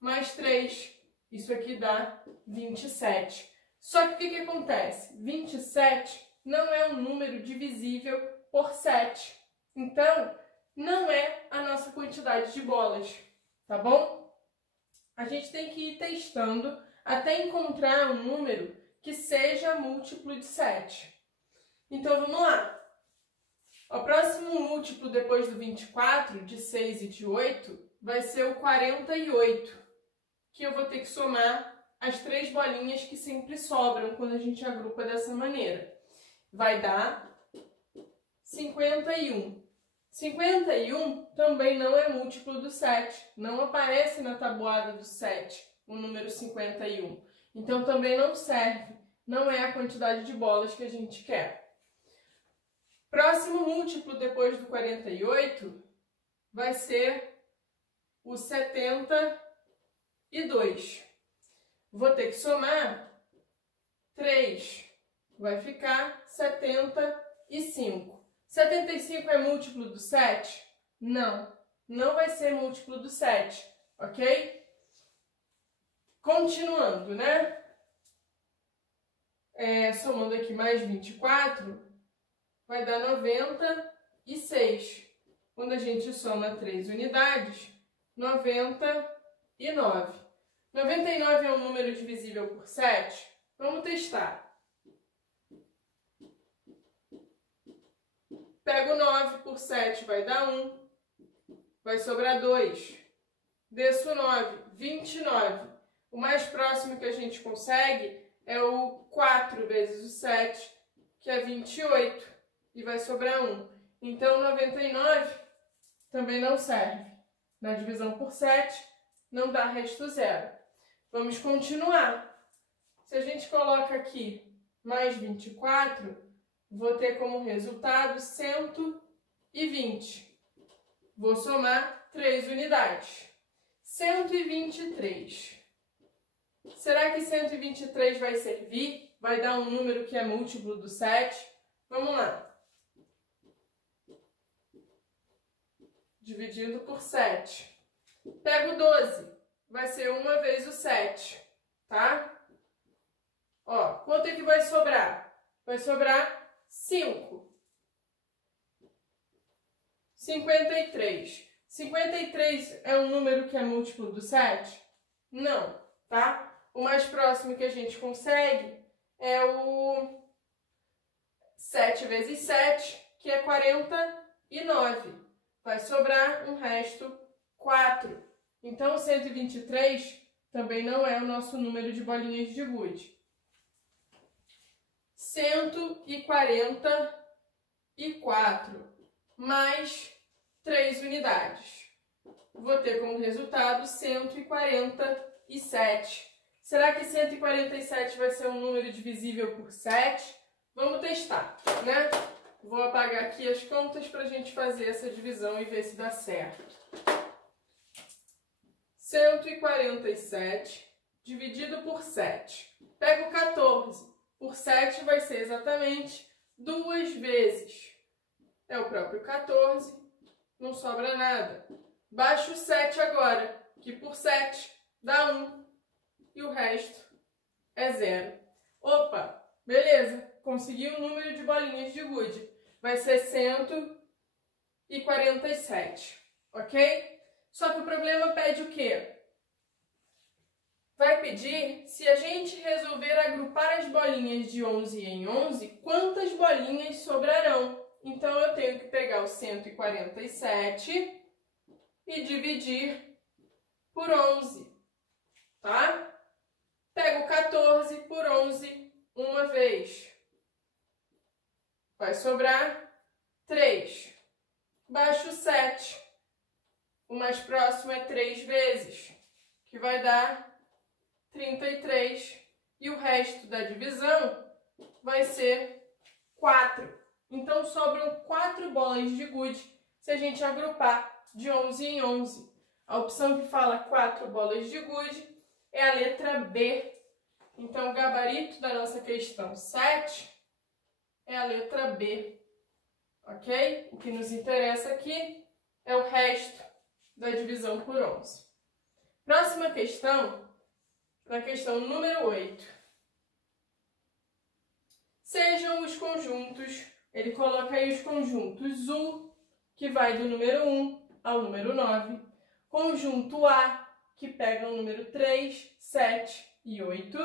mais 3. Isso aqui dá 27. Só que o que acontece? 27 não é um número divisível por 7. Então, não é a nossa quantidade de bolas, tá bom? A gente tem que ir testando até encontrar um número que seja múltiplo de 7. Então, vamos lá. O próximo múltiplo depois do 24, de 6 e de 8, vai ser o 48, que eu vou ter que somar as 3 bolinhas que sempre sobram quando a gente agrupa dessa maneira. Vai dar 51. 51 também não é múltiplo do 7. Não aparece na tabuada do 7 o número 51. Então também não serve. Não é a quantidade de bolas que a gente quer. Próximo múltiplo depois do 48 vai ser o 72. Vou ter que somar 3. Vai ficar 75. 75 é múltiplo do 7? Não, não vai ser múltiplo do 7, ok? Continuando, né? Somando aqui mais 24, vai dar 96. Quando a gente soma 3 unidades, 99. 99 é um número divisível por 7? Vamos testar. Pego 9 por 7, vai dar 1. Vai sobrar 2. Desço 9, 29. O mais próximo que a gente consegue é o 4 vezes o 7, que é 28. E vai sobrar 1. Então, 99 também não serve. Na divisão por 7, não dá resto zero. Vamos continuar. Se a gente coloca aqui mais 24, vou ter como resultado 120. Vou somar 3 unidades. 123. Será que 123 vai servir? Vai dar um número que é múltiplo do 7? Vamos lá. Dividindo por 7. Pego 12. Vai ser 1 vezes o 7, tá? Ó, quanto é que vai sobrar? Vai sobrar 5. 53. 53 é um número que é múltiplo do 7? Não, tá? O mais próximo que a gente consegue é o 7 vezes 7, que é 49. Vai sobrar um resto 4. Então, 123 também não é o nosso número de bolinhas de gude. 144 mais 3 unidades. vou ter como resultado 147. Será que 147 vai ser um número divisível por 7? Vamos testar, né? Vou apagar aqui as contas para a gente fazer essa divisão e ver se dá certo. 147 dividido por 7. Pego 14. Por 7 vai ser exatamente 2 vezes. É o próprio 14. Não sobra nada. Baixo o 7 agora, que por 7 dá 1. E o resto é 0. Opa, beleza. Consegui o número de bolinhas de gude. Vai ser 147, ok? Só que o problema pede o quê? Vai pedir, se a gente resolver agrupar as bolinhas de 11 em 11, quantas bolinhas sobrarão? Então, eu tenho que pegar o 147 e dividir por 11, tá? Pego 14 por 11 uma vez. Vai sobrar 3. Baixo 7. O mais próximo é 3 vezes, que vai dar 33. E o resto da divisão vai ser 4. Então, sobram 4 bolas de gude se a gente agrupar de 11 em 11. A opção que fala 4 bolas de gude é a letra B. Então, o gabarito da nossa questão 7 é a letra B, ok? O que nos interessa aqui é o resto da divisão por 11. Próxima questão, na questão número 8. Sejam os conjuntos, ele coloca aí os conjuntos U, que vai do número 1 ao número 9, conjunto A, que pega o número 3, 7 e 8,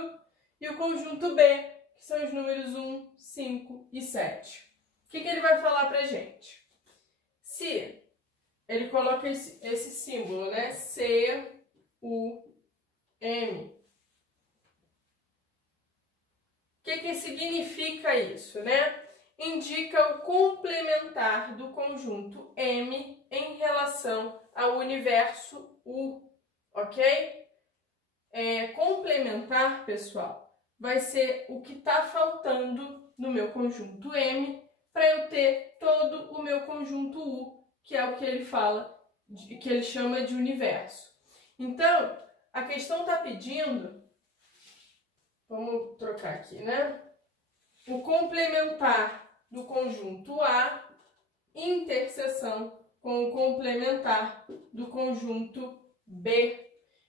e o conjunto B, que são os números 1, 5 e 7. O que ele vai falar pra gente? Se ele coloca esse símbolo, né? C-U-M. O que significa isso, né? Indica o complementar do conjunto M em relação ao universo U, ok? Complementar, pessoal, vai ser o que está faltando no meu conjunto M para eu ter todo o meu conjunto U, que é o que ele fala, que ele chama de universo. Então, a questão está pedindo, vamos trocar aqui, né? O complementar do conjunto A, interseção com o complementar do conjunto B.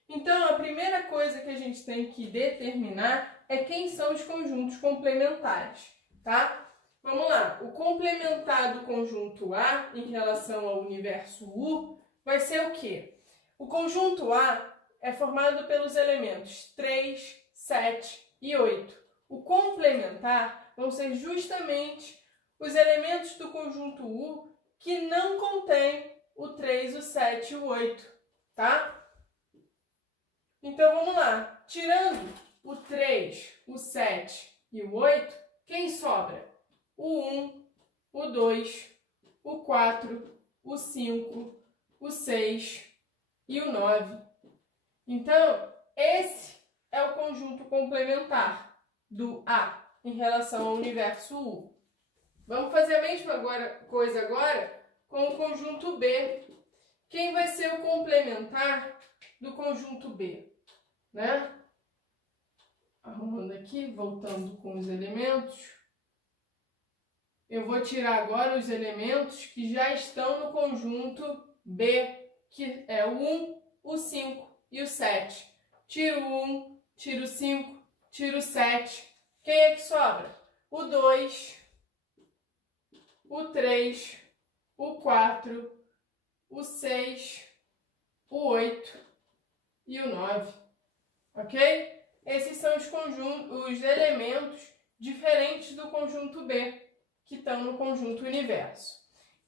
Então, a primeira coisa que a gente tem que determinar é quem são os conjuntos complementares, tá? Vamos lá. O complementar do conjunto A em relação ao universo U vai ser o quê? O conjunto A é formado pelos elementos 3, 7 e 8. O complementar vão ser justamente os elementos do conjunto U que não contém o 3, o 7 e o 8, tá? Então, vamos lá. Tirando o 3, o 7 e o 8, quem sobra? O 1, o 2, o 4, o 5, o 6 e o 9. Então, esse é o conjunto complementar do A em relação ao universo U. Vamos fazer a mesma coisa agora com o conjunto B. Quem vai ser o complementar do conjunto B? Né? Arrumando aqui, voltando com os elementos. Eu vou tirar agora os elementos que já estão no conjunto B, que é o 1, o 5 e o 7. Tiro o 1, tiro o 5, tiro o 7. Quem é que sobra? O 2, o 3, o 4, o 6, o 8 e o 9. Ok? Esses são os elementos diferentes do conjunto B, que estão no conjunto universo.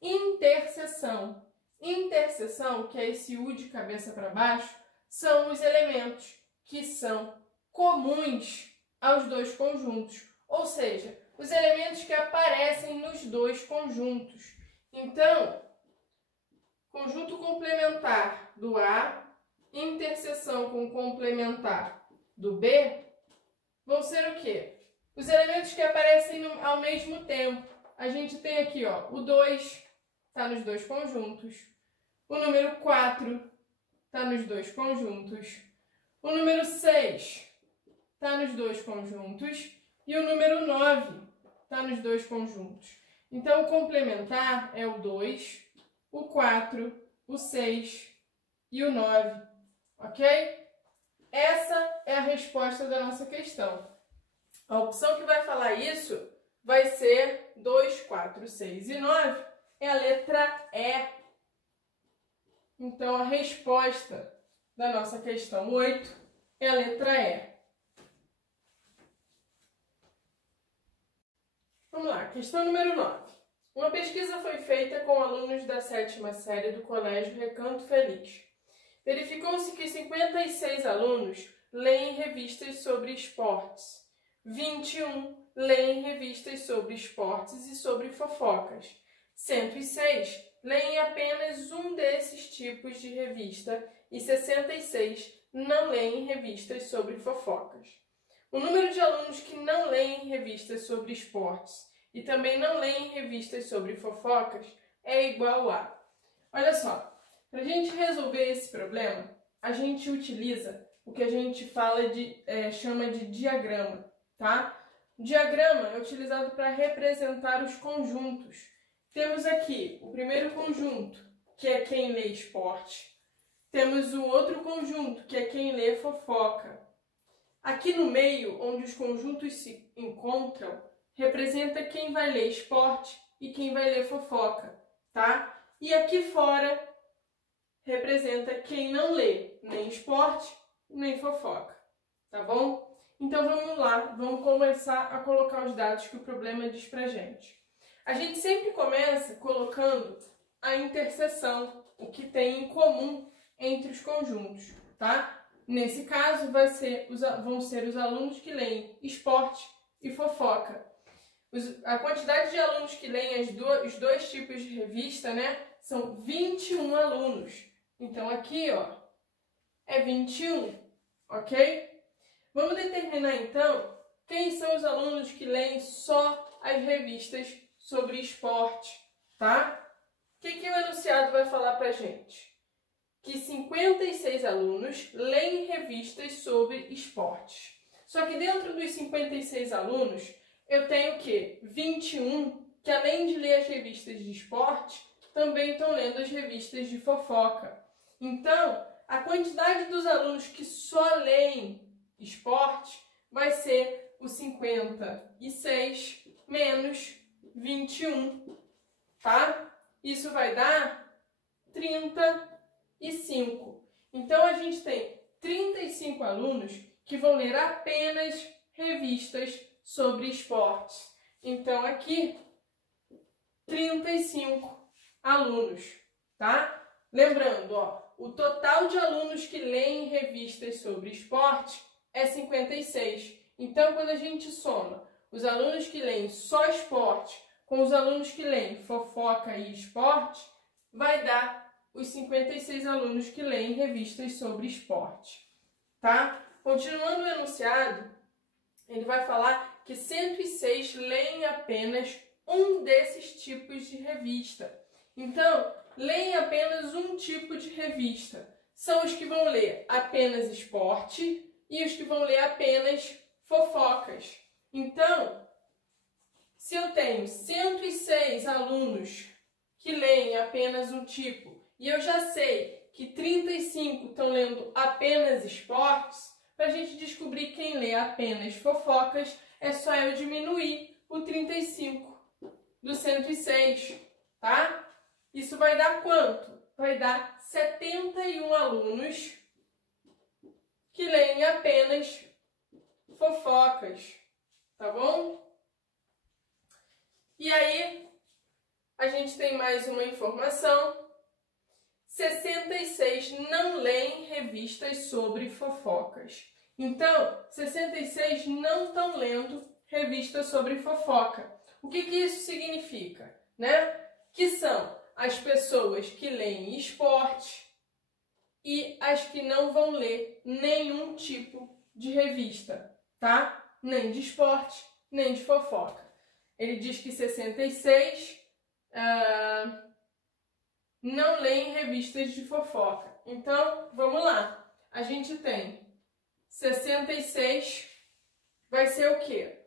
Interseção. Interseção, que é esse U de cabeça para baixo, são os elementos que são comuns aos dois conjuntos, ou seja, os elementos que aparecem nos dois conjuntos. Então, conjunto complementar do A, interseção com complementar do B, vão ser o quê? Os elementos que aparecem ao mesmo tempo. A gente tem aqui, ó, o 2 está nos dois conjuntos, o número 4 está nos dois conjuntos, o número 6 está nos dois conjuntos e o número 9 está nos dois conjuntos. Então, o complementar é o 2, o 4, o 6 e o 9, ok? Essa é a resposta da nossa questão. A opção que vai falar isso vai ser 2, 4, 6 e 9, é a letra E. Então, a resposta da nossa questão 8 é a letra E. Vamos lá, questão número 9. Uma pesquisa foi feita com alunos da 7ª série do Colégio Recanto Feliz. Verificou-se que 56 alunos leem revistas sobre esportes, 21 leem revistas sobre esportes e sobre fofocas, 106 leem apenas um desses tipos de revista e 66 não leem revistas sobre fofocas. O número de alunos que não leem revistas sobre esportes e também não leem revistas sobre fofocas é igual a... Olha só, para a gente resolver esse problema, a gente utiliza o que a gente chama de diagrama, tá? O diagrama é utilizado para representar os conjuntos. Temos aqui o primeiro conjunto, que é quem lê esporte. Temos o outro conjunto, que é quem lê fofoca. Aqui no meio, onde os conjuntos se encontram, representa quem vai ler esporte e quem vai ler fofoca, tá? E aqui fora representa quem não lê nem esporte nem fofoca, tá bom? Então vamos lá, vamos começar a colocar os dados que o problema diz pra gente. A gente sempre começa colocando a interseção, o que tem em comum entre os conjuntos, tá? Nesse caso vão ser os alunos que leem esporte e fofoca. A quantidade de alunos que leem os dois tipos de revista, né, são 21 alunos. Então aqui, ó, é 21, ok? Vamos determinar então quem são os alunos que leem só as revistas sobre esporte, tá? O que o enunciado vai falar pra gente? Que 56 alunos leem revistas sobre esportes. Só que dentro dos 56 alunos, eu tenho o quê? 21 que além de ler as revistas de esporte, também estão lendo as revistas de fofoca. Então, a quantidade dos alunos que só leem esporte vai ser o 56 menos 21, tá? Isso vai dar 35. Então, a gente tem 35 alunos que vão ler apenas revistas sobre esportes. Então, aqui, 35 alunos, tá? Lembrando, ó, o total de alunos que leem revistas sobre esporte é 56. Então, quando a gente soma os alunos que leem só esporte com os alunos que leem fofoca e esporte, vai dar os 56 alunos que leem revistas sobre esporte, tá? Continuando o enunciado, ele vai falar que 106 leem apenas um desses tipos de revista. Então, leem apenas um tipo de revista. São os que vão ler apenas esporte e os que vão ler apenas fofocas. Então, se eu tenho 106 alunos que leem apenas um tipo e eu já sei que 35 estão lendo apenas esportes, para a gente descobrir quem lê apenas fofocas, é só eu diminuir o 35 do 106, tá? Isso vai dar quanto? Vai dar 71 alunos que leem apenas fofocas, tá bom? E aí, a gente tem mais uma informação. 66 não leem revistas sobre fofocas. Então, 66 não estão lendo revistas sobre fofoca. O que isso significa, né? Que são as pessoas que leem esporte e as que não vão ler nenhum tipo de revista, tá? Nem de esporte, nem de fofoca. Ele diz que 66 não leem revistas de fofoca. Então, vamos lá. A gente tem 66, vai ser o quê?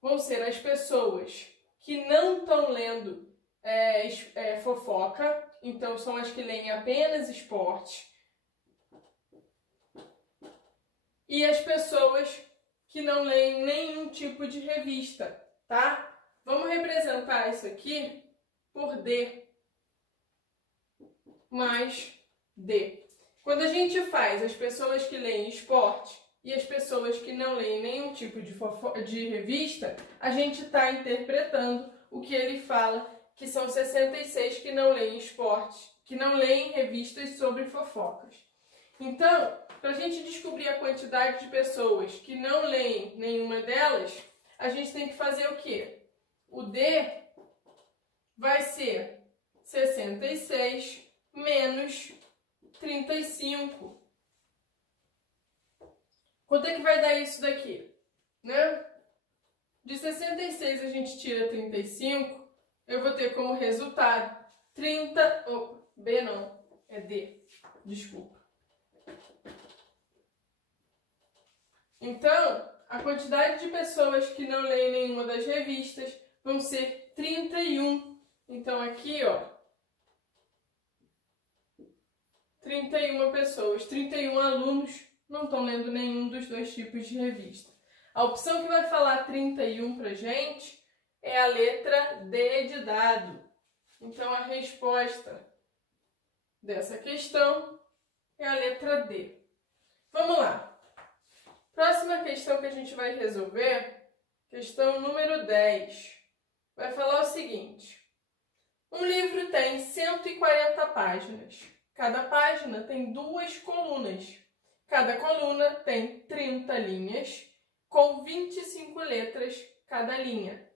Vão ser as pessoas que não estão lendo fofoca, então são as que leem apenas esporte. E as pessoas que não leem nenhum tipo de revista, tá? Vamos representar isso aqui por D mais D. Quando a gente faz as pessoas que leem esporte e as pessoas que não leem nenhum tipo de revista, a gente está interpretando o que ele fala, que são 66 que não leem esporte, que não leem revistas sobre fofocas. Então, para a gente descobrir a quantidade de pessoas que não leem nenhuma delas, a gente tem que fazer o quê? O D vai ser 66 menos 35. Quanto é que vai dar isso daqui? Né? De 66 a gente tira 35, eu vou ter como resultado 30... B não, é D. Desculpa. Então, a quantidade de pessoas que não leem nenhuma das revistas vão ser 31. Então, aqui, ó, 31 pessoas, 31 alunos não estão lendo nenhum dos dois tipos de revista. A opção que vai falar 31 pra gente é a letra D de dado. Então, a resposta dessa questão é a letra D. Vamos lá. Próxima questão que a gente vai resolver, questão número 10, vai falar o seguinte. Um livro tem 140 páginas. Cada página tem 2 colunas. Cada coluna tem 30 linhas, com 25 letras cada linha.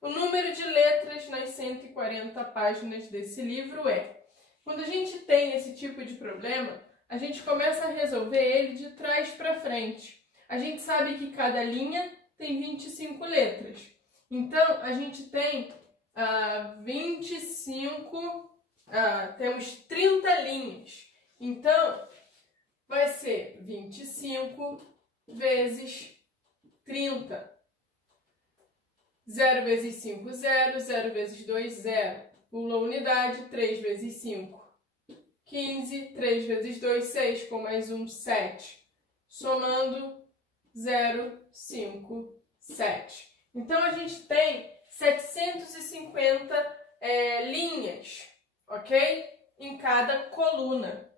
O número de letras nas 140 páginas desse livro é... Quando a gente tem esse tipo de problema, a gente começa a resolver ele de trás para frente. A gente sabe que cada linha tem 25 letras. Então, a gente tem temos 30 linhas. Então, vai ser 25 vezes 30. 0 vezes 5, 0. 0 vezes 2, 0. Pula a unidade, 3 vezes 5, 15. 3 vezes 2, 6. Com mais 1, 7. Somando 0, 5, 7. Então, a gente tem 750 linhas, ok? Em cada coluna.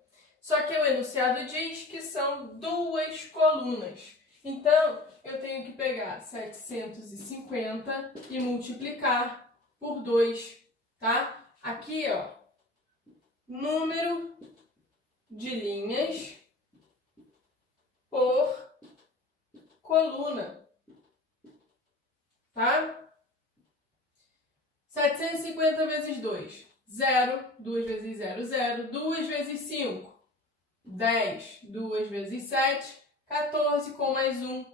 Só que o enunciado diz que são 2 colunas. Então, eu tenho que pegar 750 e multiplicar por 2, tá? Aqui, ó, número de linhas por coluna, tá? 750 vezes 2, 0. 2 vezes 0, 0. 2 vezes 5, 10. 2 vezes 7, 14. Com mais 1,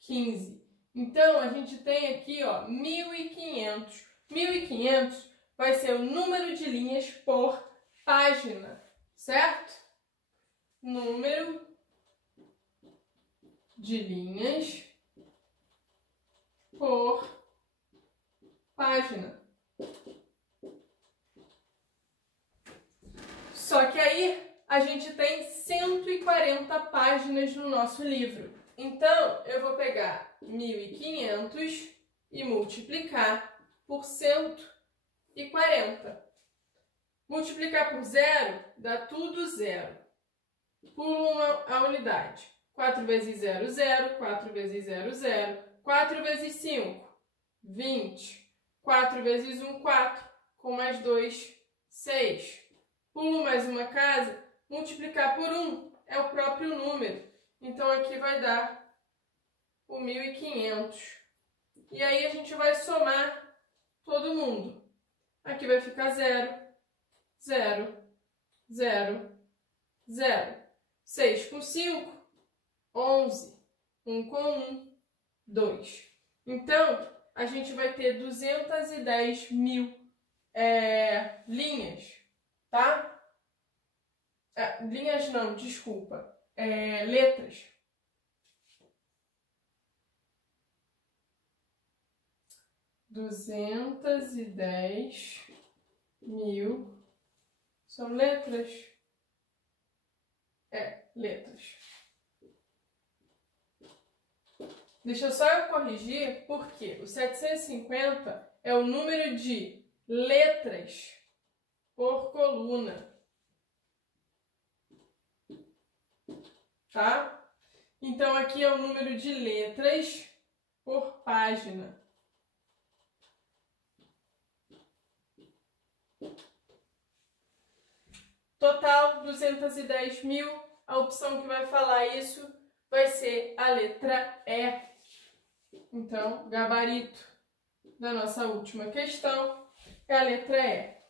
15. Então, a gente tem aqui, ó, 1.500. 1.500 vai ser o número de linhas por página, certo? Número de linhas por página. Só que aí a gente tem 140 páginas no nosso livro. Então, eu vou pegar 1.500 e multiplicar por 140. Multiplicar por 0 dá tudo 0. Pulo a unidade. 4 vezes 0, 0. 4 vezes 0, 0. 4 vezes 5, 20. 4 vezes 1, 4. Com mais 2, 6. Pulo mais uma casa. Multiplicar por 1 é o próprio número. Então, aqui vai dar o 1.500. E aí, a gente vai somar todo mundo. Aqui vai ficar 0. 0, 0, 0. 6 com 5, 11. 1 com 1, 2. Então, a gente vai ter 210 mil linhas, tá? Linhas não, desculpa. Letras. 210 mil são letras. Letras. Deixa só eu corrigir, porque o 750 é o número de letras por coluna. Tá? Então, aqui é o número de letras por página. Total, 210 mil. A opção que vai falar isso vai ser a letra E. Então, gabarito da nossa última questão é a letra E.